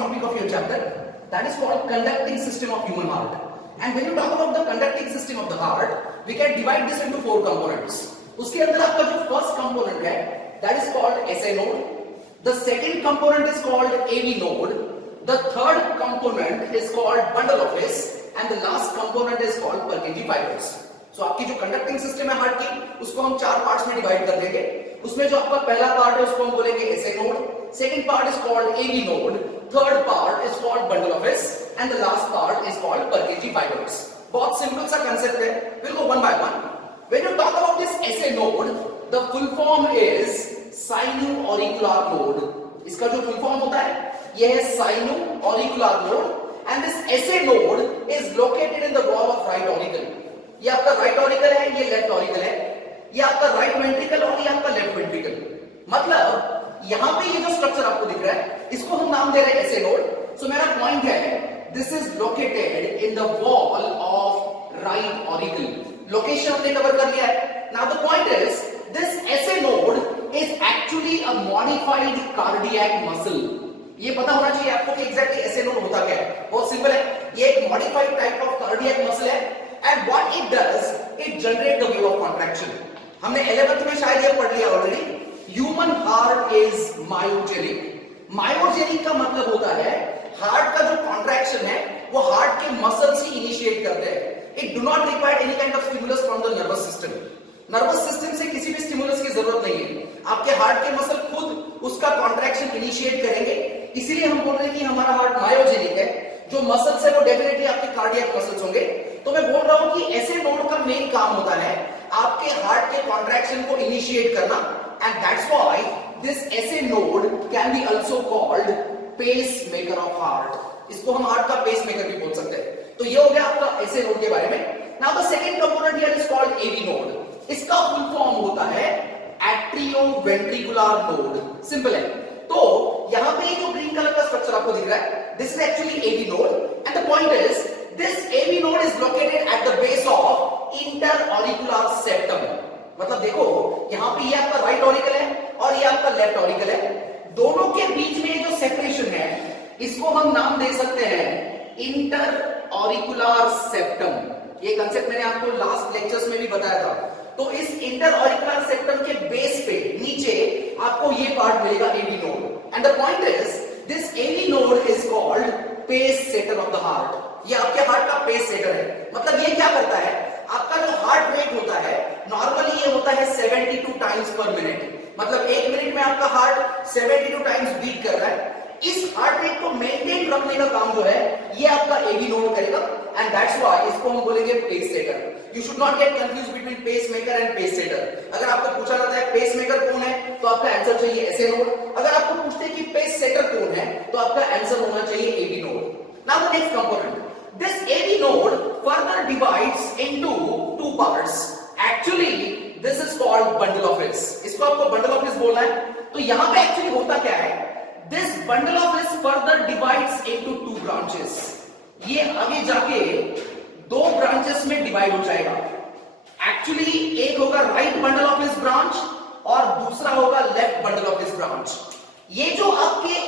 topic of your chapter, that is called conducting system of human heart. And when you talk about the conducting system of the heart, we can divide this into 4 components. उसके अंदर आपका जो first component है, that is called SA node. The second component is called AV node. The third component is called bundle of his, and the last component is called Purkinje fibers. So आपकी जो conducting system है heart की, उसको हम 4 parts में divide कर देंगे. उसमें जो आपका पहला पार्ट है उसको हम बोलेंगे SA node, second part is called AV node, third part is called bundle of his, and the last part is called Purkinje fibers. बहुत सिंपल सा कांसेप्ट है. We'll go one by one. When you talk about this SA node, the full form is sino-auricular node. इसका जो full form होता है, यह है sino-auricular node, and this SA node is located in the wall of right auricle. ये आपका right auricle है, ये लेफ्ट ऑरिकल है, ये आपका राइट वेंट्रिकल और ये आपका लेफ्ट वेंट्रिकल. मतलब यहां पे ये जो स्ट्रक्चर आपको दिख रहा है, इसको हम नाम दे रहे हैं SA node. सो मेरा पॉइंट है, this is located in the wall of right auricle. Location हमने कवर कर लिया है. Now the point is this SA node इज actually a modified cardiac muscle. ये पता होना चाहिए आपको कि एग्जैक्टली SA node होता क्या है. बहुत सिंपल है, ये एक modified type of cardiac muscle है. And what it does, it generates the wave of contraction. हमने 11th में शायद ये पढ़ लिया already. Human heart is myogenic. Myogenic का मतलब होता है हार्ट का जो कॉन्ट्रैक्शन है वो हार्ट के मसल्स ही इनिशिएट करते हैं. It do not require any kind of stimulus from the nervous system. Nervous system से किसी भी स्टिमुलस की जरूरत नहीं है. आपके हार्ट के मसल खुद उसका कॉन्ट्रैक्शन इनिशिएट करेंगे. इसीलिए हम बोल रहे हैं कि हमारा हार्ट मायोजेनिक है. जो मसल्स है वो डेफिनेटली आपके कार्डियक मसल्स होंगे. तो मैं बोल रहा हूं कि ऐसे नोड का मेन काम होता है आपके हार्ट के कॉन्ट्रैक्शन को इनिशिएट करना. And that's why this SA node can be also called pacemaker of heart. इसको हम हार्ट का पेस मेकर भी बोल सकते हैं. तो ये हो गया आपका SA नोड के बारे में. Now the second component here is called AV node. इसका फुल फॉर्म होता है एट्रियोवेंट्रिकुलर नोड. सिंपल है. तो यहां पे जो ग्रीन कलर का स्ट्रक्चर आपको दिख रहा है, this is actually AV node. And the point is this AV node is located at the base of interauricular septum. मतलब देखो यहां पे ये आपका राइट ऑरिकल है और ये आपका लेफ्ट ऑरिकल है. दोनों के बीच में जो सेपरेशन है इसको हम नाम दे सकते हैं इंटरऑरिकुलर सेप्टम. ये कांसेप्ट मैंने आपको लास्ट लेक्चर्स में भी बताया था. तो इस इंटरऑरिकुलर सेप्टम के बेस पे नीचे आपको ये पार्ट मिलेगा AV node. And the point is this AV node is called pace setter of the heart. ये आपके हार्ट का पेस सेटर है. मतलब ये क्या करता है, आपका जो हार्ट रेट होता है नॉर्मली ये होता है 72 टाइम्स पर मिनट. मतलब 1 मिनट में आपका हार्ट 72 टाइम्स बीट कर रहा है. इस हार्ट रेट को मेंटेन रखने का काम जो है ये आपका AV नोड करेगा. एंड दैट्स व्हाई इसको हम बोलेंगे pacesetter. You should not get confuse between pacemaker and pacesetter. अगर आपको पूछा जाता है पेस मेकर कौन है तो आपका आंसर चाहिए SA नोड. अगर आपको पूछते हैं कि पेस सेटर कौन है तो आपका आंसर होना चाहिए AV node. Now the next component, this AV node further divides into 2 parts. Actually this is called bundle of his. इसको आपको bundle of his बोलना है. तो यहां पे एक्चुअली होता क्या है, this bundle of his further divides into 2 branches. ये आगे जाके 2 ब्रांचेस में डिवाइड हो जाएगा. एक्चुअली एक होगा right bundle of his branch और दूसरा होगा left bundle of his branch. ये जो आपके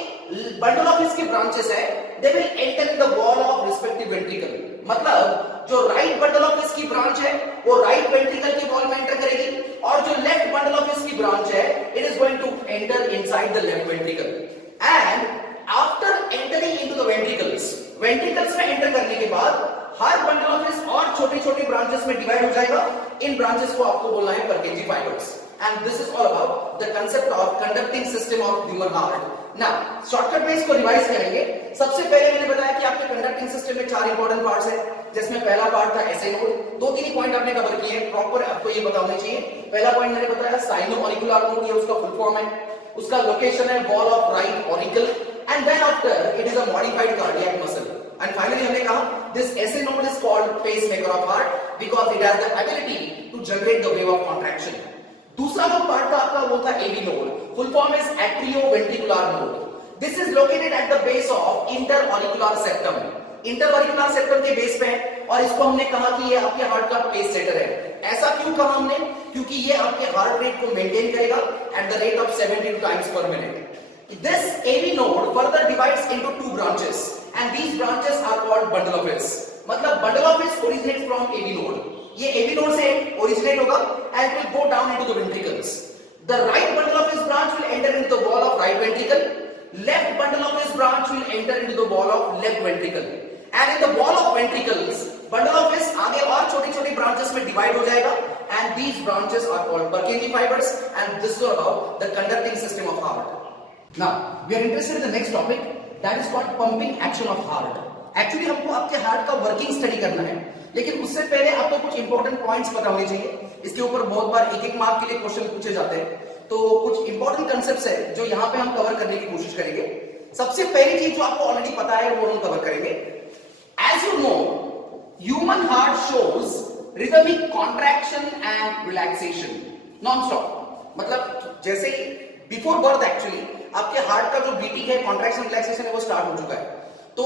बंडल ऑफ हिज के ब्रांचेस है they will enter in the wall of respective ventricle. मतलब जो राइट बंडल ऑफ हिज की ब्रांच है वो राइट वेंट्रिकल की वॉल में एंटर करेगी और जो लेफ्ट बंडल ऑफ हिज की ब्रांच है it is going to enter inside the left ventricle. And after entering into the ventricles में एंटर करने के बाद हर बंडल ऑफ हिज और छोटी-छोटी ब्रांचेस में डिवाइड हो जाएगा. इन ब्रांचेस को आपको बोलना है Purkinje fibers. And this is all about the concept of conducting system of human heart. Now, shortcut में इसको रिवाइज करेंगे. सबसे पहले मैंने बताया कि आपके कंडक्टिंग सिस्टम में 4 इंपॉर्टेंट पार्ट्स हैं, जिसमें पहला पार्ट था SA नोड. 2-3 पॉइंट आपने कवर किए हैं, प्रॉपर आपको ये पता होने चाहिए. पहला पॉइंट मैंने बताया साइनो-ऑरिकुलर नोड, ये उसका फुल फॉर्म है. उसका लोकेशन है wall of right auricle. And then after it is a modified cardiac muscle. And finally हमने कहा this SA node is called pacemaker of heart because it has the ability to generate the wave of contraction. दूसरा जो part था आपका वो था AV node. Full form is atrioventricular node. This is located at the base of interauricular septum. Interauricular septum के base पे है और इसको हमने कहा कि ये आपके हार्ट का पेस सेटर है. ऐसा क्यों कहा हमने, क्योंकि ये आपके हार्ट रेट को मेंटेन करेगा at the rate of 72 times per minute. This AV node further divides into two branches and these branches are called bundle of His. मतलब bundle of His originates from AV node. ये AV node से originate होगा and will go down into the ventricles. The right bundle of His branch will enter into the wall of right ventricle. Left bundle of His branch will enter into the wall of left ventricle. And in the wall of ventricles, bundle of His आगे और छोटी-छोटी branches में divide हो जाएगा and these branches are called Purkinje fibers and this is about the conducting system of heart. Now we are interested in the next topic that is called pumping action of heart. Actually हमको आपके heart का working study करना है, लेकिन उससे पहले आपको कुछ इंपॉर्टेंट पॉइंट्स पता होने चाहिए. इसके ऊपर बहुत बार एक एक मार्क के लिए क्वेश्चन पूछे जाते हैं, तो कुछ इंपॉर्टेंट कंसेप्ट्स है जो यहाँ पे हम कवर करने की कोशिश करेंगे. सबसे पहली चीज जो आपको ऑलरेडी पता है वो हम कवर करेंगे. As you know, human heart shows rhythmic contraction and relaxation non-stop. मतलब जैसे ही बिफोर बर्थ एक्चुअली आपके हार्ट का जो बीटिंग है, कॉन्ट्रैक्शन रिलैक्सेशन है वो स्टार्ट हो चुका है. तो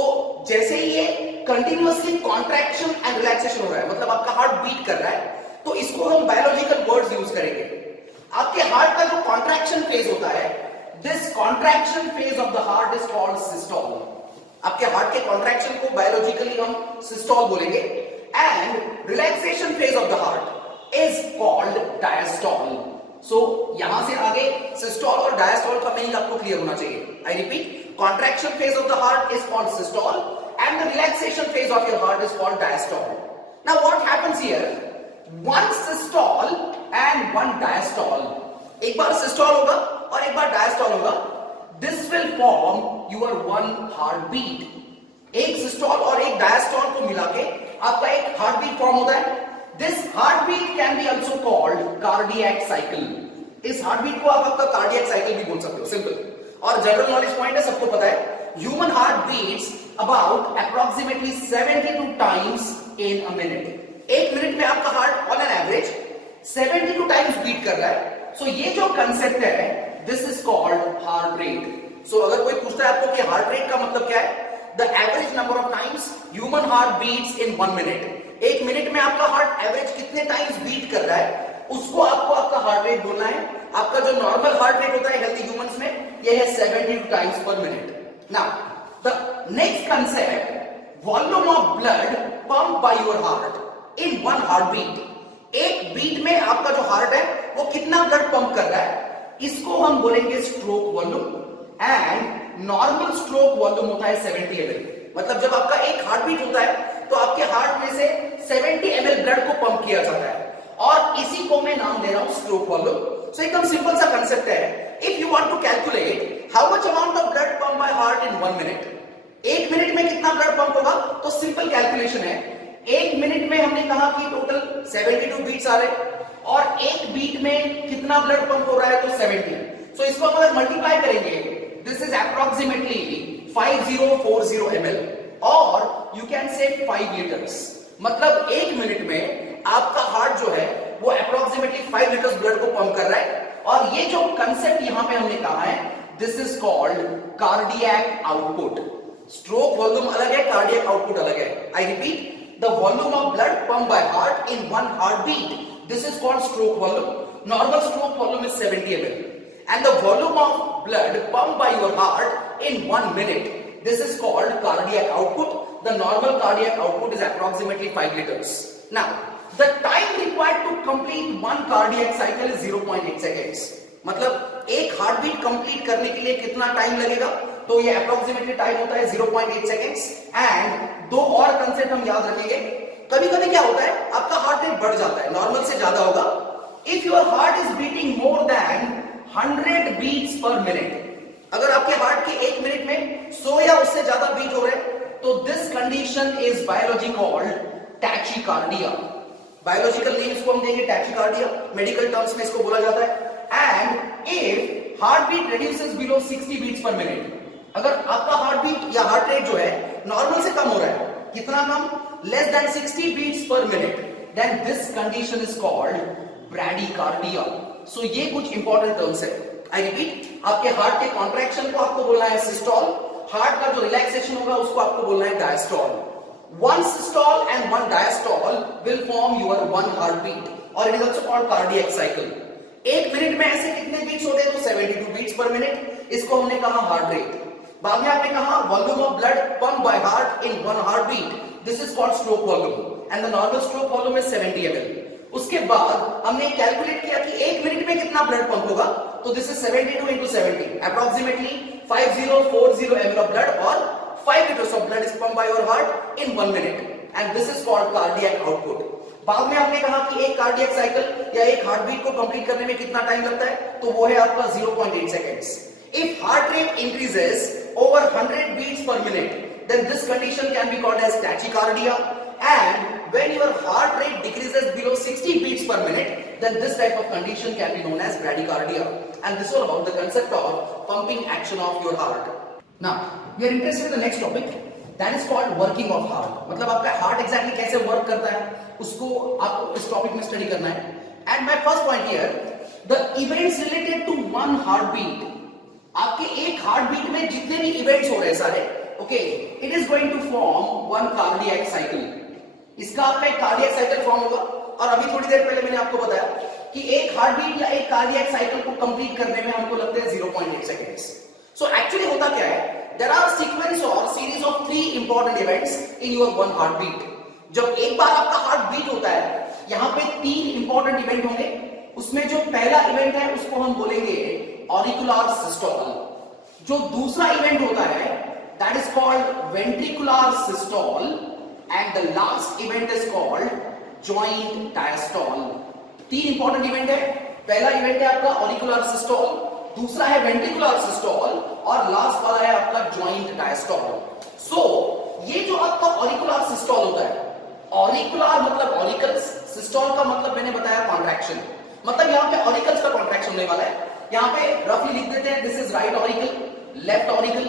जैसे ही ये कंटिन्यूअसली कॉन्ट्रैक्शन एंड रिलैक्सेशन हो रहा है, मतलब आपका हार्ट बीट कर रहा है, तो इसको हम बायोलॉजिकल वर्ड्स यूज करेंगे. आपके हार्ट का जो कॉन्ट्रैक्शन फेज होता है, this contraction phase of the heart is called systole. आपके हार्ट के कॉन्ट्रैक्शन को बायोलॉजिकली हम सिस्टोल बोलेंगे and relaxation phase of the heart is called diastole. So यहां से आगे सिस्टोल और डायस्टोल का मीनिंग आपको क्लियर होना चाहिए. I repeat, contraction phase of the heart is called systole and the relaxation phase of your heart is called diastole. Now what happens here? One systole and one diastole. एक बार systole होगा और एक बार diastole होगा. This will form your one heartbeat. एक systole और एक diastole को मिला के आपका एक heartbeat form होता है. This heartbeat can be also called cardiac cycle. इस heartbeat को आप आपका cardiac cycle भी बोल सकते हो. सिंपल और जनरल नॉलेज पॉइंट है, सबको पता है. Human heart beats about approximately 72 times in a minute. एक मिनट में आपका heart on an average 72 times beat कर रहा है. सो ये जो कंसेप्ट है, this is called heart rate. So अगर कोई पूछता है आपको कि हार्ट रेट का मतलब क्या है, the average number of times human heart beats in 1 minute. एक मिनट में आपका हार्ट एवरेज कितने टाइम्स बीट कर रहा है, उसको आपको आपका हार्ट रेट बोलना है. आपका जो नॉर्मल हार्ट रेट होता है हेल्दी ह्यूमंस में, ये है 72 times per minute. Now the next concept, volume of blood pump by your heart in one heart beat. एक बीट में आपका जो हार्ट है वो कितना ब्लड पंप कर रहा है, इसको हम बोलेंगे stroke volume. And normal stroke volume होता है 70 ml. मतलब जब आपका एक हार्ट बीट होता है तो आपके हार्ट में से 70 ml ब्लड को पंप किया जाता है और इसी को मैं नाम दे रहा हूं स्ट्रोक वॉल्यूम. सो एकदम सिंपल सा कंसेप्ट है. If you want to calculate how much amount of blood pump by heart in 1 minute, एक मिनट में कितना ब्लड पंप होगा, तो सिंपल कैलकुलेशन है. एक मिनट में हमने कहा कि टोटल 72 बीट्स आ रहे और एक बीट में कितना ब्लड पंप हो रहा है, तो 70. सो इसको अगर मल्टीप्लाई करेंगे, दिस इज अप्रोक्सीमेटली 5040 ml और यू कैन से 5 लीटर्स. मतलब एक मिनट में आपका हार्ट जो है वो अप्रोक्सीमेटली 5 लीटर्स ब्लड को पंप कर रहा है. और ये जो कंसेप्ट यहां पे हमने कहा है, this is called cardiac output. Stroke volume अलग है, कार्डियक आउटपुट अलग है. I repeat, the volume of blood pump by heart in one heart beat, this is called stroke volume. Normal stroke volume is 70 ml and the volume of blood pumped by your heart in 1 minute, this is called cardiac output. The normal cardiac output is approximately 5 liters. Now the time required to complete one cardiac cycle is 0.8 seconds. मतलब एक heart beat complete करने के लिए कितना time लगेगा, तो ये approximately time होता है 0.8 सेकेंड्स. एंड दो और कंसेप्ट हम याद रखेंगे. कभी कभी क्या होता है, आपका हार्ट रेट बढ़ जाता है, नॉर्मल से ज्यादा होगा. If your heart is beating more than 100 beats per minute, अगर आपके हार्ट के एक मिनट में 100 या उससे ज्यादा बीट हो रहे हैं, तो this condition is biology called tachycardia. Biological name इसको हम देंगे टैक्सीकार्डिया, मेडिकल टर्म्स में इसको बोला जाता है. And if heart beat reduces below 60 beats per minute, अगर आपका हार्ट बीट या हार्ट रेट जो है नॉर्मल से कम हो रहा है, कितना कम, less than 60 beats per minute, then this condition is called bradycardia. So ये कुछ इंपॉर्टेंट टर्म्स है. आई रिपीट, आपके हार्ट के कॉन्ट्रैक्शन को आपको बोलना है सिस्टोल, हार्ट का जो रिलैक्सेशन होगा उसको आपको बोलना है diastole. One systole and one diastole will form your one heartbeat, or it is also called cardiac cycle. एक मिनट में ऐसे कितने बीट्स होते हैं, तो 72 बीट्स पर मिनट. इसको हमने कहा हार्ट रेट। बाद में आपने कहा volume of blood pump by heart in one heart beat, this is called stroke volume and the normal stroke volume is 70 ml। उसके बाद हमने कैलकुलेट किया कि 1 मिनट में कितना ब्लड पंप होगा, तो this is 72 into 70, approximately 5040 ml of blood or 5 liters of blood is pumped by your heart in 1 minute and this is called cardiac output। बाद में आपने कहा कि एक कार्डियक साइकिल या एक हार्ट बीट को कंप्लीट करने में कितना टाइम लगता है, तो वो है आपका 0.8 seconds। If heart rate increases over 100 beats per minute, then this condition can be called as tachycardia, and when your heart rate decreases below 60 beats per minute, then this type of condition can be known as bradycardia, and this is all about the concept of pumping action of your heart। Now we are interested in the next topic, that is called working of heart। मतलब आपका heart exactly कैसे work करता है उसको आपको इस topic में study करना है। And my first point here, the events related to one heart beat, आपके एक हार्ट बीट में जितने भी इवेंट्स हो रहे हैं सारे, okay, it is going to form one cardiac cycle. इसका आपका एक कार्डियक साइकिल फॉर्म होगा, और अभी थोड़ी देर पहले मैंने आपको बताया कि एक हार्ट बीट या एक कार्डियक साइकिल को कंप्लीट करने में हमको लगते हैं 0.8 सेकंड्स। सो एक्चुअली होता क्या है, देयर आर सीक्वेंस और series of 3 important events in your one heart beat. जब एक बार आपका हार्ट बीट होता है, यहां पे 3 इंपॉर्टेंट इवेंट होंगे। उसमें जो पहला इवेंट है उसको हम बोलेंगे ऑरिकुलर सिस्टोल। जो दूसरा इवेंट होता है that is called ventricular systole, and the last event is called joint diastole. 3 important event है। पहला इवेंट है आपका ऑरिकुलर सिस्टोल, दूसरा है वेंट्रिकुलर सिस्टोल, और लास्ट वाला है आपका जॉइंट डायस्टोल। सो ये जो आपका ऑरिकुलर सिस्टोल होता है, ऑरिकुलर मतलब ऑरिकल्स, सिस्टोल का मतलब मैंने बताया कॉन्ट्रैक्शन, मतलब यहां पे ऑरिकल्स का कॉन्ट्रैक्शन होने वाला है। यहां पे रफली लिख देते हैं, this is right auricle, left auricle,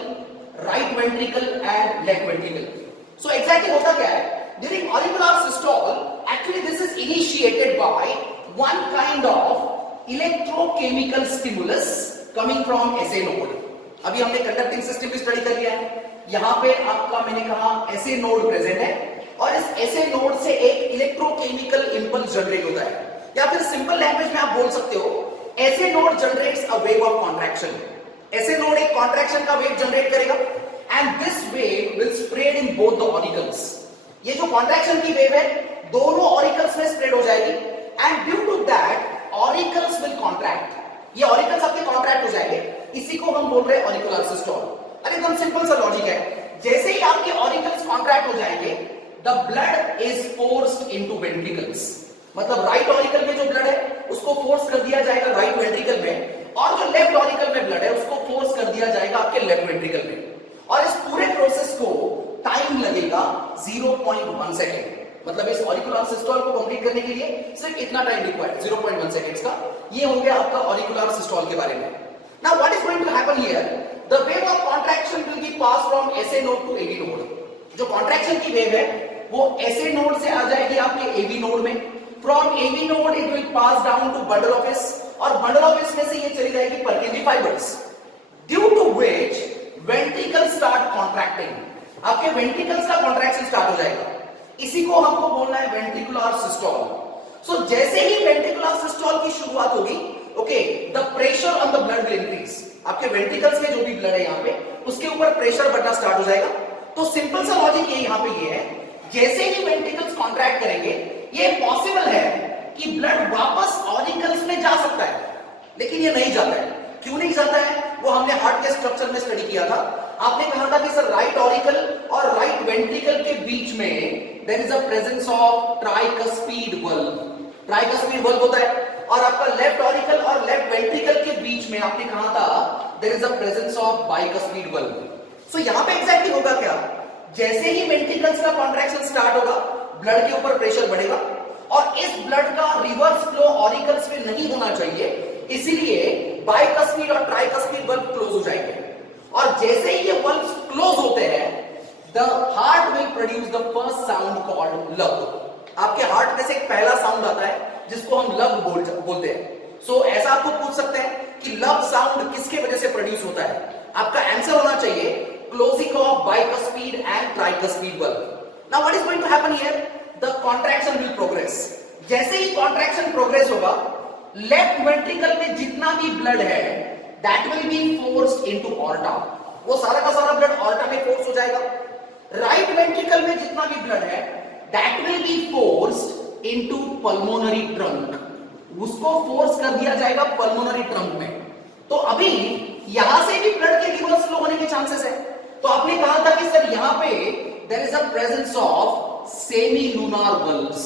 right ventricle and left ventricle. So exactly होता क्या है, during auricular systole actually this is initiated by one kind of electrochemical stimulus coming from SA node. अभी हमने कंडक्टिंग सिस्टम भी study कर लिया है। यहां पे आपका मैंने कहा एसए नोड प्रेजेंट है, और इस एसए नोड से एक इलेक्ट्रोकेमिकल इंपल्स जनरेट होता है, या फिर सिंपल लैंग्वेज में आप बोल सकते हो SA node generates a wave of contraction. SA node एक कॉन्ट्रैक्शन का वेव जनरेट करेगा, and this wave will spread in both the auricles. ये जो कॉन्ट्रैक्शन की वेव है दोनों ऑरिकल्स में स्प्रेड हो जाएगी, and due to that auricles will contract. ये ऑरिकल्स आपके कॉन्ट्रैक्ट हो जाएंगे, इसी को हम बोल रहे हैं ऑरिकुलर सिस्टोल। अरे एकदम सिंपल सा लॉजिक है, जैसे ही आपके ऑरिकल्स कॉन्ट्रैक्ट हो जाएंगे, the blood is forced into ventricles. मतलब राइट ऑरिकल में जो ब्लड है उसको फोर्स कर दिया जाएगा राइट वेंट्रिकल में, और जो लेफ्ट ऑरिकल में ब्लड है उसको फोर्स कर दिया जाएगा आपके लेफ्ट वेंट्रिकल में। और इस पूरे प्रोसेस को टाइम लगेगा 0.1 सेकेंड। मतलब इस ऑरिकुलर सिस्टोल को कंप्लीट करने के लिए सिर्फ इतना टाइम रिक्वायर्ड, 0.1 सेकेंड्स का। ये हो गया आपका ऑरिकुलर सिस्टोल के बारे में। Now what is going to happen here, the wave of contraction will be pass from SA node to AV node. जो कॉन्ट्रैक्शन की वेव है वो एसए नोड से आ जाएगी आपके एवी नोड में। From AV node it will pass down to bundle of His, और बंडल ऑफ His में से ये चली जाएगी Purkinje fibres, due to which ventricle start contracting. आपके वेंट्रिकल्स का कॉन्ट्रैक्शन स्टार्ट हो जाएगा, इसी को हमको बोलना है वेंट्रिकुलर सिस्टोल। सो जैसे ही वेंट्रिकुलर सिस्टोल की शुरुआत होगी, okay, the pressure on the blood will increase. आपके वेंट्रिकल्स में जो भी ब्लड है यहाँ पे उसके ऊपर प्रेशर बढ़ना स्टार्ट हो जाएगा। तो सिंपल सा लॉजिक ये यहाँ पे ये है, जैसे ही वेंट्रिकल्स कॉन्ट्रैक्ट करेंगे ये पॉसिबल है कि ब्लड वापस ऑरिकल्स में जा सकता है, लेकिन ये नहीं जाता है। क्यों नहीं जाता है वो हमने हार्ट के स्ट्रक्चर में स्टडी किया था। आपने कहा था कि सर राइट ऑरिकल और राइट वेंट्रिकल के बीच में there is a presence of tricuspid valve. Tricuspid valve होता है, और आपका लेफ्ट ऑरिकल और लेफ्ट वेंट्रिकल के बीच में आपने कहा था there is a presence of bicuspid valve. So यहां पे एग्जैक्टली होगा क्या, जैसे ही वेंट्रिकल्स का कॉन्ट्रैक्शन स्टार्ट होगा ब्लड के ऊपर प्रेशर बढ़ेगा, और इस ब्लड का रिवर्स फ्लो ऑरिकल्स में नहीं होना चाहिए, इसीलिए बाइकस्पीड और ट्राइकस्पीड वल्व क्लोज हो जाएंगे। और जैसे ही ये वल्व्स क्लोज होते हैं, the heart will produce the first sound called लब। आपके हार्ट में से एक पहला साउंड आता है जिसको हम लब बोलते हैं। सो ऐसा आपको पूछ सकते हैं कि लब साउंड किसके वजह से प्रोड्यूस होता है, आपका आंसर होना चाहिए closing of bicuspid and tricuspid valve. Now what is going to happen here, the contraction will progress. जैसे ही कॉन्ट्रैक्शन प्रोग्रेस होगा, लेफ्ट वेंट्रिकल में जितना भी ब्लड है that will be forced into aorta, वो सारा का सारा ब्लड ऑर्टा में फोर्स हो जाएगा। राइट वेंट्रिकल में जितना भी ब्लड है that will be forced into pulmonary trunk, उसको फोर्स कर दिया जाएगा पल्मोनरी ट्रंक में। तो अभी यहां से भी ब्लड के रिवर्स फ्लो होने के चांसेस है। तो आपने कहा था कि सर यहां पे there is a presence of semi lunar valves,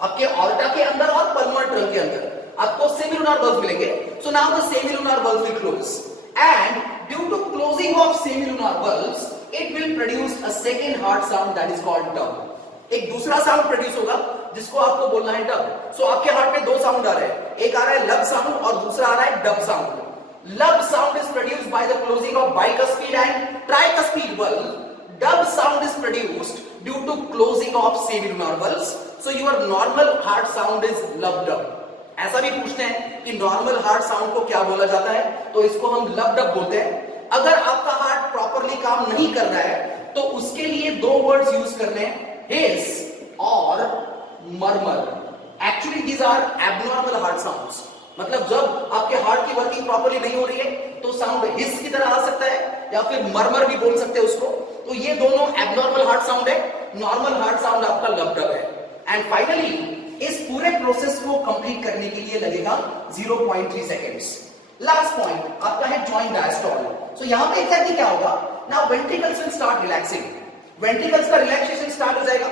आपके ऑर्टा के अंदर और पल्मोनरी ट्रंक के अंदर आपको सेमी लूनार बल्ब्स मिलेंगे। So now the semi lunar valves will close and due to closing of semi lunar valves it will produce a second heart sound that is called dub. एक दूसरा sound produce होगा जिसको आपको बोलना है dub. सो आपके heart में दो साउंड आ रहे हैं, एक आ रहा है लब साउंड और दूसरा आ रहा है dub sound. Lub sound is produced by the closing of bicuspid and tricuspid valve. Dub sound is produced due to closing of semilunar valves. So your normal heart sound is lub dub. ऐसा भी पूछते हैं कि normal heart sound को क्या बोला जाता है, तो इसको हम लब डब बोलते हैं। अगर आपका हार्ट प्रॉपरली काम नहीं कर रहा है तो उसके लिए दो वर्ड्स यूज करने हैं, हिस और murmur. Actually these are abnormal heart sounds, मतलब जब आपके हार्ट की वर्किंग प्रॉपर्ली नहीं हो रही है तो साउंड हिस की तरह आ सकता है या फिर मरमर भी बोल सकते हैं उसको। तो ये दोनों एबनॉर्मल हार्ट साउंड है, नॉर्मल हार्ट साउंड आपका लब डब है। एंड फाइनली इस पूरे प्रोसेस को कंप्लीट करने के लिए लगेगा 0.3 सेकेंड्स। लास्ट पॉइंट आपका है जॉइंट डायस्टोल। सो यहां पे एग्जैक्टली क्या होगा, now ventricles will start relaxing, ventricles का रिलैक्सेशन स्टार्ट हो जाएगा।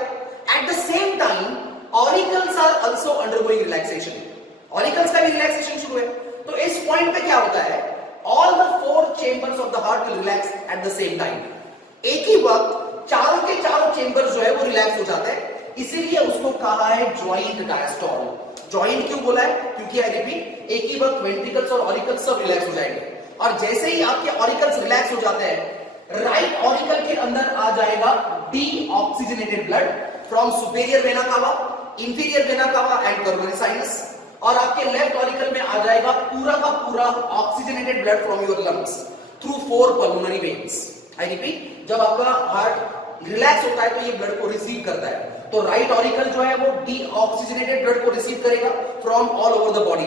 At the same time auricles are also undergoing relaxation, auricles का भी रिलैक्सेशन शुरू है। तो इस पॉइंट पे क्या होता है, all the four chambers of the heart will relax eight the same time. एक ही वक्त चारों के चारों चेंबर्स जो है वो रिलैक्स हो जाते हैं, इसीलिए उसको कहा है जॉइंट डायस्टोल। जॉइंट क्यों बोला है, क्योंकि आई रिपीट एक ही वक्त वेंट्रिकल्स और ऑरिकल्स सब रिलैक्स हो जाएंगे। और जैसे ही आपके ऑरिकल्स रिलैक्स हो जाते हैं, राइट ऑरिकल के अंदर आ जाएगा deoxygenated blood from superior vena cava, inferior vena cava and coronary sinus, और आपके लेफ्ट ऑरिकल में आ जाएगा पूरा का पूरा oxygenated blood from your lungs through 4 pulmonary veins. I repeat, जब आपका हार्ट रिलैक्स होता है तो ये ब्लड को रिसीव करता है। तो राइट ऑरिकल जो है वो डीऑक्सीजनेटेड ब्लड को रिसीव करेगा from all over the body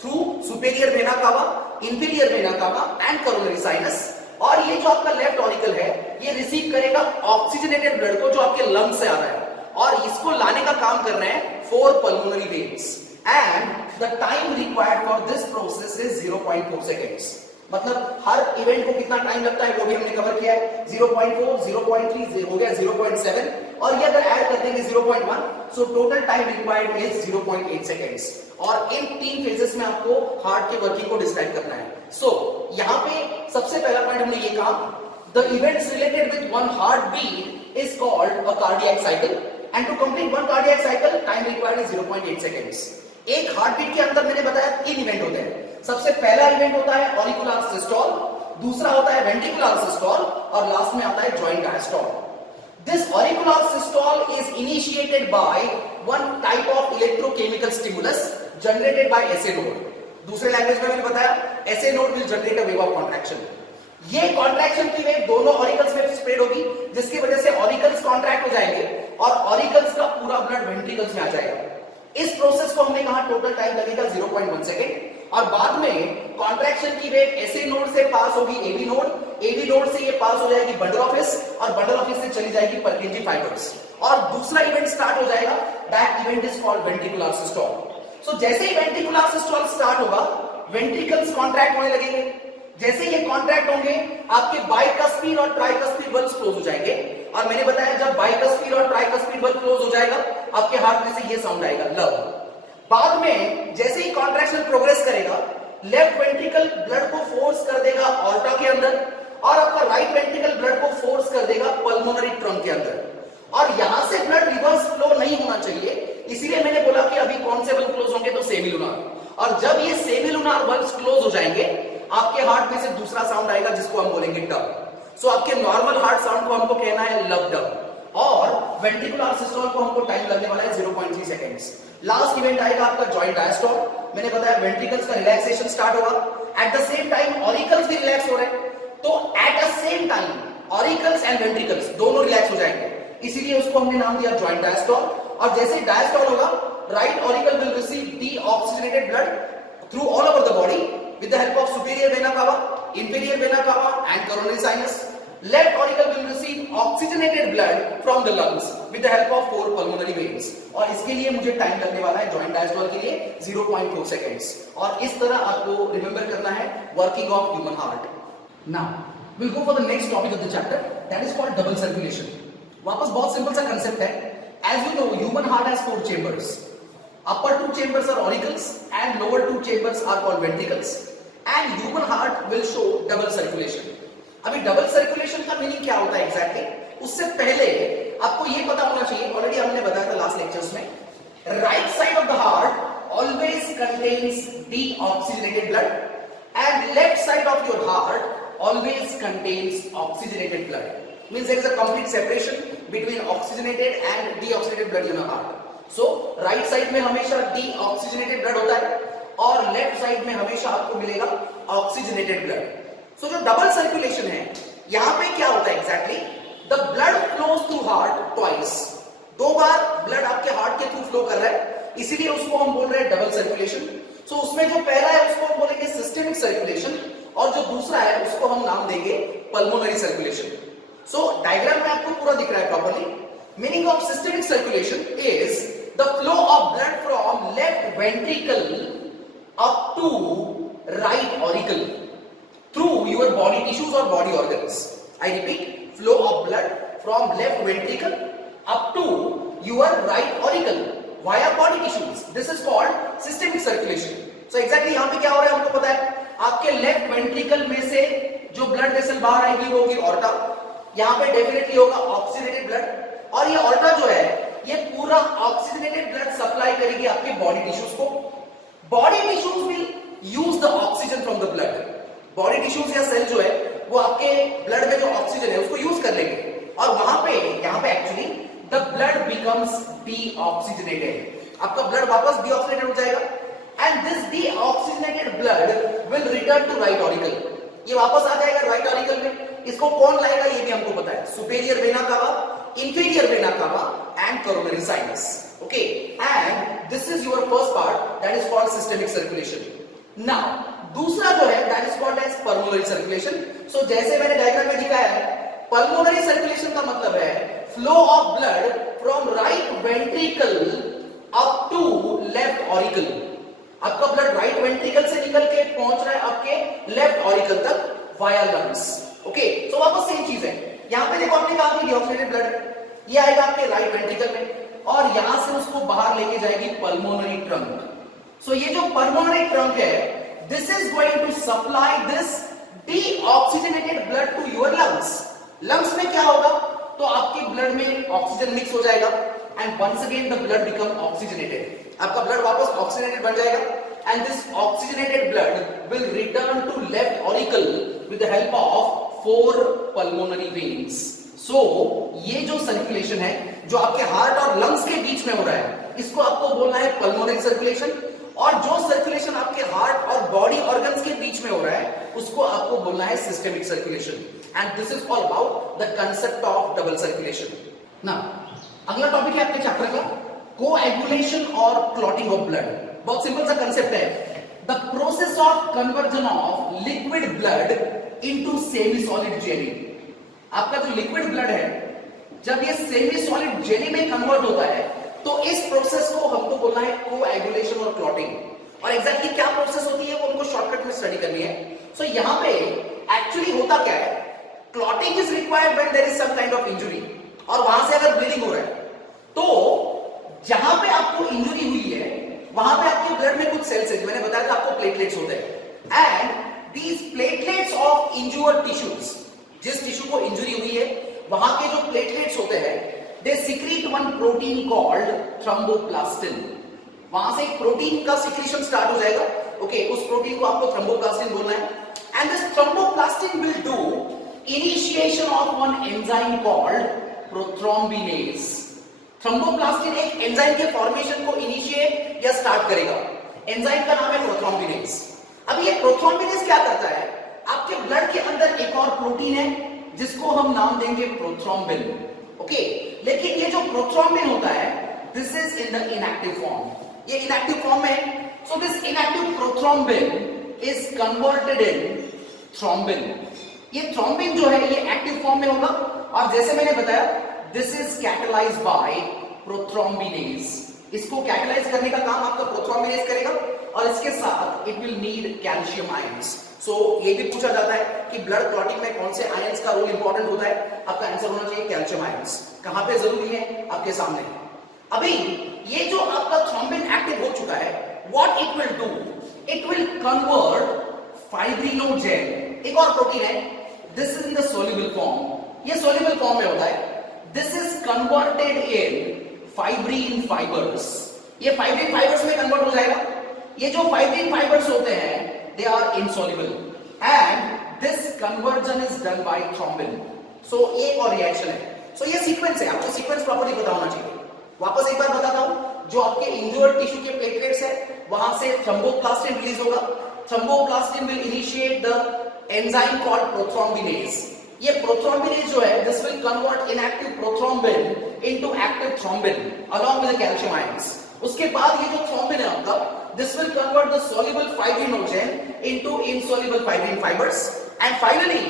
through superior vena cava, inferior vena cava and coronary sinus. और ये जो आपका लेफ्ट ऑरिकल है ये रिसीव करेगा ऑक्सीजनेटेड ब्लड को जो आपके लंग्स से आ रहा है, और इसको लाने का काम कर रहे हैं 4 pulmonary veins. And the time required for this process is 0.4 seconds. मतलब हर इवेंट को कितना टाइम लगता है वो भी हमने कवर किया है। 0.4, 0.3 हो गया 0.7, और ये अगर ऐड कर देंगे 0.1, so total time required is 0.8 seconds. और इन 3 फेजेस में आपको हार्ट की वर्किंग को डिस्क्राइब करना है। सो यहाँ पे सबसे पहला पॉइंट हमने ये कहा, the events related with one heart beat is called a cardiac cycle, and to complete one cardiac cycle time required is 0.8 seconds. एक हार्ट बीट के अंदर मैंने बताया 3 इवेंट होते हैं। सबसे पहला इवेंट होता है ऑरिकुलर सिस्टोल, दूसरा होता है वेंट्रिकुलर सिस्टोल, और लास्ट में आता है joint diastole. This auricular systole is initiated by one type of electrochemical stimulus generated by SA node. दूसरे लैंग्वेज में मैंने बताया SA node will generate a wave of contraction. ये कॉन्ट्रैक्शन की वेव दोनों ऑरिकल्स में स्प्रेड होगी, जिसकी वजह से ऑरिकल्स कॉन्ट्रैक्ट हो जाएंगे और ऑरिकल्स का पूरा ब्लड वेंट्रिकल्स में आ जाएगा। इस प्रोसेस को हमने कहा टोटल टाइम लगेगा 0.1 सेकेंड, और बाद में कॉन्ट्रैक्शन की वेव एसए नोड से पास होगी एबी नोड, एबी नोड से ये पास हो जाएगी बंडल ऑफ हिस, और बंडल ऑफ हिस से चली जाएगी परकिंजी फाइबर्स, और दूसरा इवेंट स्टार्ट हो जाएगा। That event is called ventricular systole. So जैसे ही वेंट्रिकुलर सिस्टोल स्टार्ट होगा, वेंट्रिकल्स कॉन्ट्रैक्ट होने लगेंगे। जैसे ये कॉन्ट्रैक्ट होंगे, आपके बाइकस्पिड और ट्राइकस्पिड वल्व्स क्लोज हो जाएंगे, और मैंने बताया जब बाइकस्पिड और ट्राइकस्पिड वल्व क्लोज हो जाएगा, आपके हार्ट में से ये साउंड आएगा लब। बाद में जैसे ही कॉन्ट्रैक्शन प्रोग्रेस करेगा, लेफ्ट वेंट्रिकल ब्लड को फोर्स कर देगा ऑर्टा के अंदर, और आपका राइट वेंट्रिकल ब्लड को फोर्स कर देगा पल्मोनरी ट्रंक के अंदर, और यहां से ब्लड रिवर्स फ्लो नहीं होना चाहिए। इसीलिए मैंने बोला कि अभी कौन से वल्व क्लोज होंगे, तो सेमिलुनार। और जब ये सेमिलुनार वल्व्स क्लोज हो जाएंगे, आपके हार्ट में से दूसरा साउंड आएगा जिसको हम बोलेंगे डब। सो आपके नॉर्मल हार्ट साउंड को हमको कहना है लब डब, और वेंट्रिकुलर सिस्टोल को हमको टाइम लगने वाला है 0.3 सेकेंड्स। लास्ट इवेंट आएगा आपका जॉइंट डायस्टोल। मैंने बताया वेंट्रिकल्स का रिलैक्सेशन स्टार्ट होगा, eight the same time auricles भी रिलैक्स हो रहे हैं, तो eight the same time auricles and ventricles दोनों रिलैक्स हो जाएंगे, इसीलिए उसको हमने नाम दिया जॉइंट डायस्टोल। और जैसे डायस्टोल होगा, right auricle will receive deoxygenated blood through all over the body, with the help of superior vena cava, inferior vena cava and coronary sinus. Left auricle will receive oxygenated blood from the lungs with the help of 4 pulmonary veins. और इसके लिए मुझे time लगने वाला है joint diastole के लिए 0.4 seconds. और इस तरह आपको रिमेंबर करना है working of human heart. Now we'll go for the next topic of the chapter, that is called double circulation. वापस बहुत सिंपल सा कंसेप्ट है. As you know, human heart has 4 chambers. Upper 2 chambers are auricles and lower 2 chambers are called ventricles. And human heart will show double circulation. अभी double circulation का meaning क्या होता है exactly? उससे पहले आपको ये पता होना चाहिए, ऑलरेडी हमने बताया था लास्ट लेक्चर्स में, right side of the heart always contains deoxygenated blood and left side of your heart always contains oxygenated blood. Means there is a complete separation between oxygenated and deoxygenated blood in a heart. So right side में हमेशा deoxygenated blood होता है और left side में हमेशा आपको मिलेगा oxygenated blood. So, जो डबल सर्कुलेशन है यहां पे क्या होता है exactly? The blood flows through heart twice. 2 bar blood आपके हार्ट के थ्रू फ्लो कर रहा है, इसीलिए उसको हम बोल रहे हैं डबल सर्कुलेशन. सो उसमें जो पहला है उसको हम बोलेंगे सिस्टेमिक सर्कुलेशन और जो दूसरा है उसको हम नाम देंगे पल्मोनरी सर्कुलेशन. सो डायग्राम में आपको पूरा दिख रहा है properly. Meaning of systemic circulation is the flow of blood from left ventricle up to right auricle through your body tissues or body organs. I repeat, flow of blood from left ventricle up to your right auricle via body tissues. This is called systemic circulation. So exactly यहाँ पे क्या हो रहा है हमको पता है. आपके लेफ्ट वेंट्रिकल में से जो ब्लड वेसल बाहर आएगी वो होगी ऑर्टा. यहाँ पे डेफिनेटली होगा ऑक्सीजनेटेड ब्लड और ये ऑर्टा जो है ये पूरा ऑक्सीजनेटेड ब्लड सप्लाई करेगी आपके बॉडी टिश्यूज को. Body tissues will use the oxygen from the blood. Body tissues या सेल जो है वो आपके ब्लड में जो ऑक्सीजन है उसको यूज कर लेंगे और वहां पे यहां पे actually the blood becomes deoxygenated. आपका ब्लड वापस डीऑक्सीजनेटेड हो जाएगा and this deoxygenated blood will return to right auricle. ये वापस आ जाएगा राइट ऑरिकल में. इसको कौन लाएगा ये भी हमको पता है. Superior vena cava, inferior vena cava and coronary sinus. Okay, and this is your first part that is called systemic circulation. Now दूसरा जो है that is called as pulmonary circulation. So जैसे मैंने डायग्राम में दिखाया है, पल्मोनरी सर्कुलेशन का मतलब है flow of blood from right ventricle up to left auricle. आपका ब्लड राइट वेंट्रिकल से निकल के पहुंच रहा है आपके लेफ्ट ऑरिकल तक वाया लंग्स. ओके, सो वापस सेम चीज है. यहां पे देखो आपने कहा कि डीऑक्सीजनेटेड ब्लड ये आएगा आपके राइट वेंट्रिकल में और यहां से उसको बाहर लेके जाएगी पल्मोनरी ट्रंक. सो ये जो पल्मोनरी ट्रंक है this is going to supply this deoxygenated blood to your lungs. lungs में क्या होगा? तो आपके ब्लड में ऑक्सीजन मिक्स हो जाएगा and once again the blood become oxygenated. आपका ब्लड वापस ऑक्सीजनेटेड बन जाएगा and this oxygenated blood will return to left auricle with the help of 4 pulmonary veins. So ये जो सर्कुलेशन है जो आपके हार्ट और लंग्स के बीच में हो रहा है इसको आपको बोलना है पल्मोनरी सर्कुलेशन. और जो सर्कुलेशन आपके हार्ट और बॉडी ऑर्गन्स के बीच में हो रहा है उसको आपको बोलना है systemic circulation. And this is all about the concept of double circulation. Now अगला टॉपिक है अपने चैप्टर का कोएगुलेशन और क्लॉटिंग ऑफ ब्लड. बहुत सिंपल सा कंसेप्ट है. The process of conversion of liquid blood into semi solid jelly. आपका जो लिक्विड ब्लड है जब ये सेमी सॉलिड जेली में कन्वर्ट होता है तो इस प्रोसेस को हमको बोलना है कोएगुलेशन और क्लॉटिंग. और एग्जैक्टली क्या प्रोसेस होती है वो हमको शॉर्टकट में स्टडी करनी है. सो यहां पे एक्चुअली होता क्या है, clotting is required when there is some kind of injury और वहां से अगर ब्लीडिंग हो रहा है तो जहां पे आपको इंजरी हुई है वहां पे आपके ब्लड में कुछ सेल्स है, मैंने बताया था आपको प्लेटलेट्स होते हैं and these platelets of इंज्यूर्ड tissues, जिस टिश्यू को इंजरी हुई है वहां के जो प्लेटलेट्स होते हैं they secrete one protein called thromboplastin. वहां से एक प्रोटीन का सिक्रीशन स्टार्ट हो जाएगा. ओके, उस प्रोटीन को आपको थ्रोम्बोप्लास्टिन बोलना है and this thromboplastin will do initiation of one enzyme called prothrombinase. Thromboplastin एक एंजाइम के फॉर्मेशन को इनिशिएट या स्टार्ट करेगा. एंजाइम का नाम है प्रोथ्रोम्बिनेज. अब ये प्रोथ्रोम्बिनेज क्या करता है, आपके ब्लड के अंदर एक और प्रोटीन है जिसको हम नाम देंगे प्रोथ्रोम्बिन. ओके, लेकिन ये जो प्रोथ्रोम्बिन होता है this is in the inactive form. ये इनएक्टिव फॉर्म में. So this inactive prothrombin is converted in thrombin. ये थ्रोम्बिन जो है ये एक्टिव फॉर्म में होगा और जैसे मैंने बताया this is catalysed by prothrombinase. इसको कैटलाइज करने का काम आपका प्रोथ्रोम्बिनेज करेगा और इसके साथ it will need calcium ions. So ये भी पूछा जाता है कि ब्लड क्लॉटिंग में कौन से आयंस का रोल इंपॉर्टेंट होता है. आपका आंसर होना चाहिए कैल्शियम आयंस. कहां पे जरूरी है आपके सामने. अभी ये जो आपका थ्रोम्बिन एक्टिव हो चुका है what it will do, it will convert fibrinogen, एक और प्रोटीन है, this is in the soluble form. ये सोल्यूबल फॉर्म में होता है. This is converted in fibrin fibres. ये फाइब्रिन फाइबर्स में कन्वर्ट हो जाएगा. ये जो फाइब्रिन फाइबर्स होते हैं they are insoluble and this conversion is done by thrombin. So एक और रिएक्शन है. So ये सीक्वेंस है, आपको सीक्वेंस प्रॉपर्टी पता होना चाहिए. वापस एक बार बताता हूं, जो आपके इंज्योर्ड टिश्यू के प्लेटलेट्स है वहां से थ्रोम्बोप्लास्टिन रिलीज होगा. Thromboplastin will initiate the enzyme called prothrombinase. ये प्रोथ्रोम्बिनेज जो है this will convert inactive prothrombin into active thrombin along with the calcium ions. उसके बाद ये जो थ्रोम्बिन है आपका this will convert the soluble fibrinogen into insoluble fibrin fibers and finally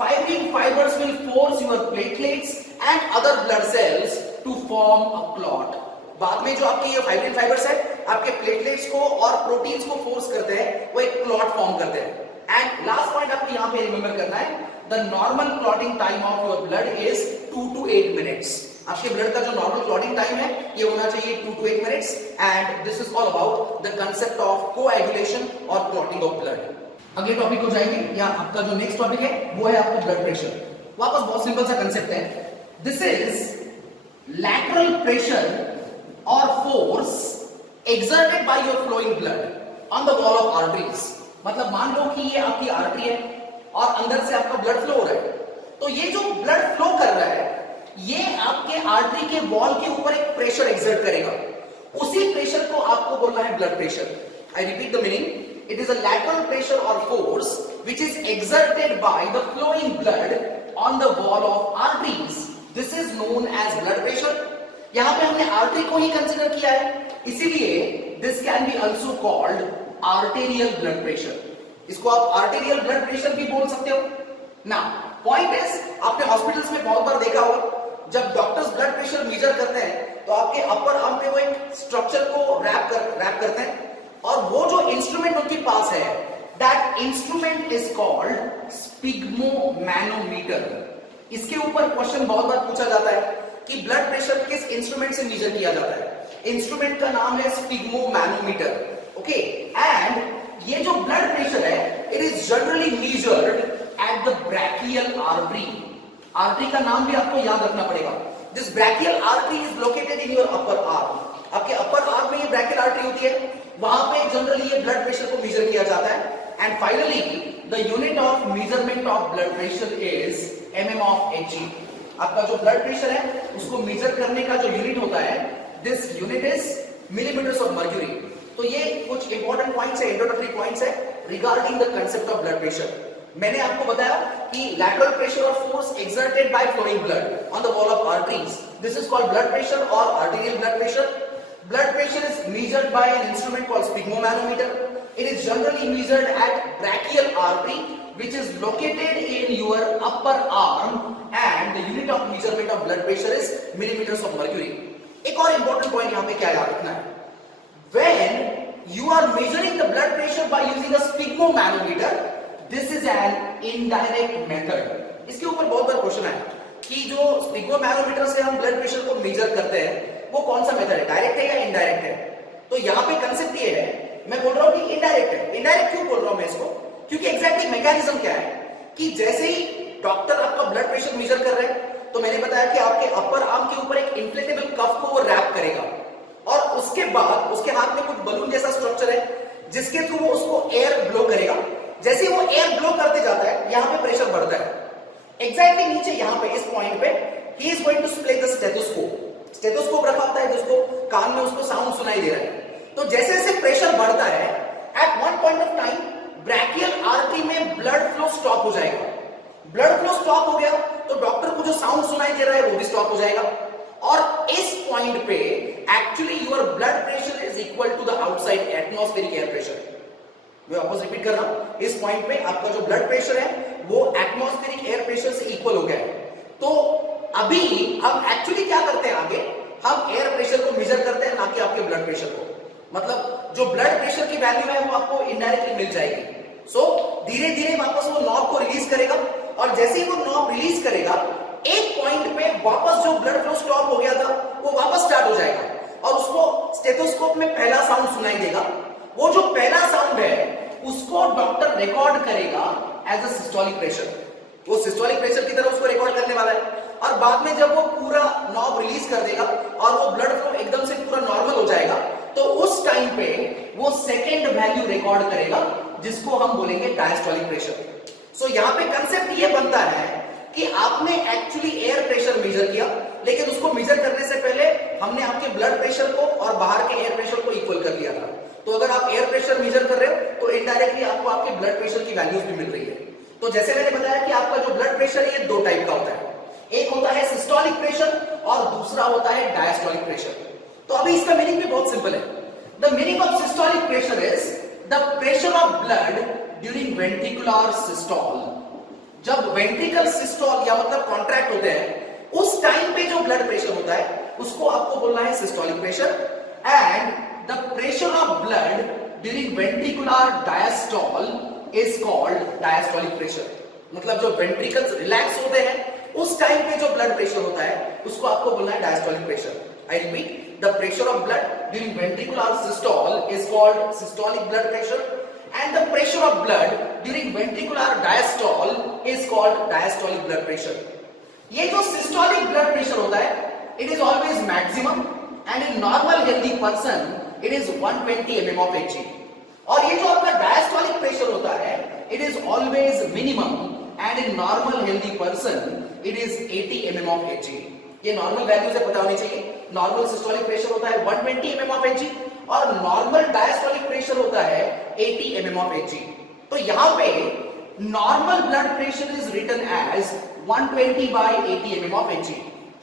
fibrin fibers will force your platelets and other blood cells to form a clot. बाद में जो आपके ये फाइब्रिन फाइबर्स है आपके प्लेटलेट्स को और प्रोटीन्स को फोर्स करते हैं, वो एक क्लॉट फॉर्म करते हैं. एंड लास्ट पॉइंट आपको यहां पे रिमेंबर करना है, the normal clotting time of your blood is 2 to 8 minutes. आपके ब्लड का जो नॉर्मल क्लॉटिंग टाइम है ये होना चाहिए 2 to 8 minutes and this is all about the concept of coagulation और क्लॉटिंग ऑफ ब्लड. अगले टॉपिक को जाएंगे या आपका जो नेक्स्ट टॉपिक है वो है आपका ब्लड प्रेशर. वापस बहुत सिंपल सा कंसेप्ट है. दिस इज लैटरल प्रेशर और force exerted by your flowing blood on the wall of arteries. मतलब मान लो कि ये आपकी आर्टरी है और अंदर से आपका ब्लड फ्लो हो रहा है. तो ये जो ब्लड फ्लो कर रहा है ये आपके आर्टरी के वॉल के ऊपर एक प्रेशर एक्सर्ट करेगा. उसी प्रेशर को आपको बोलना है blood pressure. I repeat the meaning, it is a lateral pressure और force which is exerted by the flowing blood on the wall of arteries. This is known as blood pressure. यहां पे हमने artery को ही consider किया है, इसीलिए this can be also called arterial blood pressure. इसको आप आर्टेरियल ब्लड प्रेशर भी बोल सकते हो. नाउ पॉइंट इज, आपने हॉस्पिटल्स में बहुत बार देखा होगा जब डॉक्टर्स ब्लड प्रेशर मेजर करते हैं तो आपके अपर आर्म पे वो एक स्ट्रक्चर को रैप करते हैं और वो जो इंस्ट्रूमेंट उनके पास है दैट इंस्ट्रूमेंट इज कॉल्ड स्पिग्मोमैनोमीटर. इसके ऊपर क्वेश्चन बहुत बार पूछा जाता है कि ब्लड प्रेशर किस इंस्ट्रूमेंट से मेजर किया जाता है. इंस्ट्रूमेंट का नाम है स्पिग्मोमैनोमीटर. ओके, एंड ये जो ब्लड प्रेशर है it is generally measured at the brachial artery. Artery का नाम भी आपको याद रखना पड़ेगा. This brachial artery is located in your upper arm. आपके अपर आर्म में ये ब्रैकियल आर्टरी होती है, वहां पे जनरली ये ब्लड प्रेशर को मेजर किया जाता है. And finally the unit of measurement of blood pressure is mm of Hg. आपका जो ब्लड प्रेशर है उसको मेजर करने का जो यूनिट होता है this unit is millimetres of mercury. तो ये कुछ इंपॉर्टेंट पॉइंट्स है, इंट्रोडक्टरी पॉइंट्स है regarding the concept of blood pressure. मैंने आपको बताया कि लैटरल प्रेशर और force exerted by flowing blood on the wall of arteries, this is called blood pressure और arterial blood pressure. Blood pressure is measured by an instrument called sphygmomanometer. It is generally measured at brachial artery which is located in your upper arm and the unit of measurement of blood pressure is millimeters of mercury. एक और important point यहाँ पे क्या याद रखना है, when you are measuring the blood pressure by using a sphygmomanometer, this is an indirect method. इसके ऊपर बहुत बार क्वेश्चन है कि जो स्पिग्मोमैनोमीटर से हम ब्लड प्रेशर को मेजर करते हैं वो कौन सा मेथड है, डायरेक्ट है या इनडायरेक्ट है. तो यहाँ पे कंसेप्ट ये है, मैं बोल रहा हूँ कि इनडायरेक्ट है. इनडायरेक्ट क्यों बोल रहा हूँ मैं इसको, क्योंकि एग्जैक्टली मैकेनिज्म क्या है कि जैसे ही डॉक्टर आपका ब्लड प्रेशर मेजर कर रहे हैं तो मैंने बताया कि आपके अपर आर्म के ऊपर एक इन्फ्लेटेबल कफ को वो रैप करेगा और उसके बाद उसके हाथ में कुछ बलून जैसा स्ट्रक्चर है जिसके थ्रू वो उसको एयर ब्लो करेगा. जैसे वो एयर ब्लो करते जाता है यहाँ पे प्रेशर बढ़ता है. एग्जैक्टली नीचे यहाँ पे इस पॉइंट पे ही इज गोइंग टू स्प्ले द स्टेथोस्कोप. स्टेथोस्कोप रखा होता है जिसको कान में उसको साउंड सुनाई दे रहा है. तो जैसे जैसे प्रेशर बढ़ता है at one point of time brachial artery में ब्लड फ्लो स्टॉप हो जाएगा. ब्लड फ्लो स्टॉप हो गया तो डॉक्टर को जो साउंड सुनाई दे रहा है वो भी स्टॉप हो जाएगा और इस पॉइंट पे actually your blood pressure is equal to the outside atmospheric air pressure. मैं वापस रिपीट कर रहा हूं, इस पॉइंट पे आपका जो ब्लड प्रेशर है वो एटमॉस्फेरिक एयर प्रेशर से इक्वल हो गया है। तो अभी हम एक्चुअली क्या करते हैं, आगे हम एयर प्रेशर को मेजर करते हैं, ना कि आपके ब्लड प्रेशर को। मतलब जो ब्लड प्रेशर की वैल्यू है वो आपको इनडायरेक्टली मिल जाएगी। सो धीरे धीरे वापस वो नॉब को रिलीज करेगा, और जैसे ही वो नॉब रिलीज करेगा एक पॉइंट पे वापस जो ब्लड फ्लो स्टॉप हो गया था वो वापस स्टार्ट हो जाएगा, और उसको स्टेथोस्कोप में पहला साउंड सुनाई देगा। वो जो पहला साउंड है उसको डॉक्टर रिकॉर्ड करेगा एज अ सिस्टोलिक प्रेशर। वो सिस्टोलिक प्रेशर की तरह उसको रिकॉर्ड करने वाला है, और बाद में जब वो पूरा नॉब रिलीज कर देगा और वो ब्लड फ्लो एकदम से पूरा नॉर्मल हो जाएगा, तो उस टाइम पे वो सेकेंड वैल्यू रिकॉर्ड करेगा जिसको हम बोलेंगे डायस्टोलिक प्रेशर। सो यहां पे कंसेप्ट ये बनता है कि आपने एक्चुअली एयर प्रेशर मेजर किया, लेकिन उसको मेजर करने से पहले हमने आपके ब्लड प्रेशर को और बाहर के एयर प्रेशर को इक्वल कर दिया था। तो अगर आप एयर प्रेशर मेजर कर रहे हो तो इनडायरेक्टली आपको आपके ब्लड प्रेशर की वैल्यूज भी मिल रही है। तो जैसे मैंने बताया कि आपका जो ब्लड प्रेशर है ये दो टाइप का होता है, एक होता है सिस्टोलिक प्रेशर और दूसरा होता है डायस्टोलिक प्रेशर। तो अभी इसका मीनिंग भी बहुत सिंपल है। The meaning of systolic pressure is the pressure of blood during ventricular systole. जब वेंट्रिकल सिस्टोल या मतलब कॉन्ट्रैक्ट होते हैं उस टाइम पे जो ब्लड प्रेशर होता है उसको आपको बोलना है systolic pressure, and the pressure of blood during ventricular diastole is called diastolic pressure. मतलब जो वेंट्रिकल्स रिलैक्स होते हैं उस टाइम पे जो ब्लड प्रेशर होता है उसको आपको बोलना है diastolic pressure. I repeat, the pressure of blood during ventricular systole is called systolic blood pressure, and the pressure of blood during ventricular diastole is called diastolic blood pressure. ये जो systolic blood pressure होता है it is always maximum, and in normal healthy person it is 120 mm of Hg, और ये जो आपका diastolic pressure होता है it is always minimum, and in normal healthy person it is 80 mm of Hg. ये normal values है, पता होनी चाहिए। नॉर्मल सिस्टोलिक प्रेशर होता है 120 mm of Hg और नॉर्मल डायस्टोलिक प्रेशर होता है 80 mm of Hg। तो यहां पे normal blood pressure is written as 120 by 80 mm of Hg।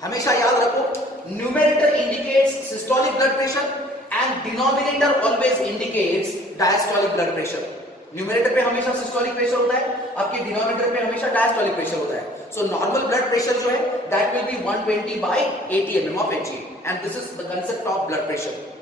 हमेशा याद रखो, numerator indicates systolic blood pressure and denominator always indicates diastolic blood pressure. Numerator पे हमेशा सिस्टोलिक प्रेशर होता है, आपके डिनोमिनेटर पे हमेशा डायस्टोलिक प्रेशर होता है। सो नॉर्मल ब्लड प्रेशर जो है that will B 120 by 80 mm of Hg, and this is the concept of blood pressure.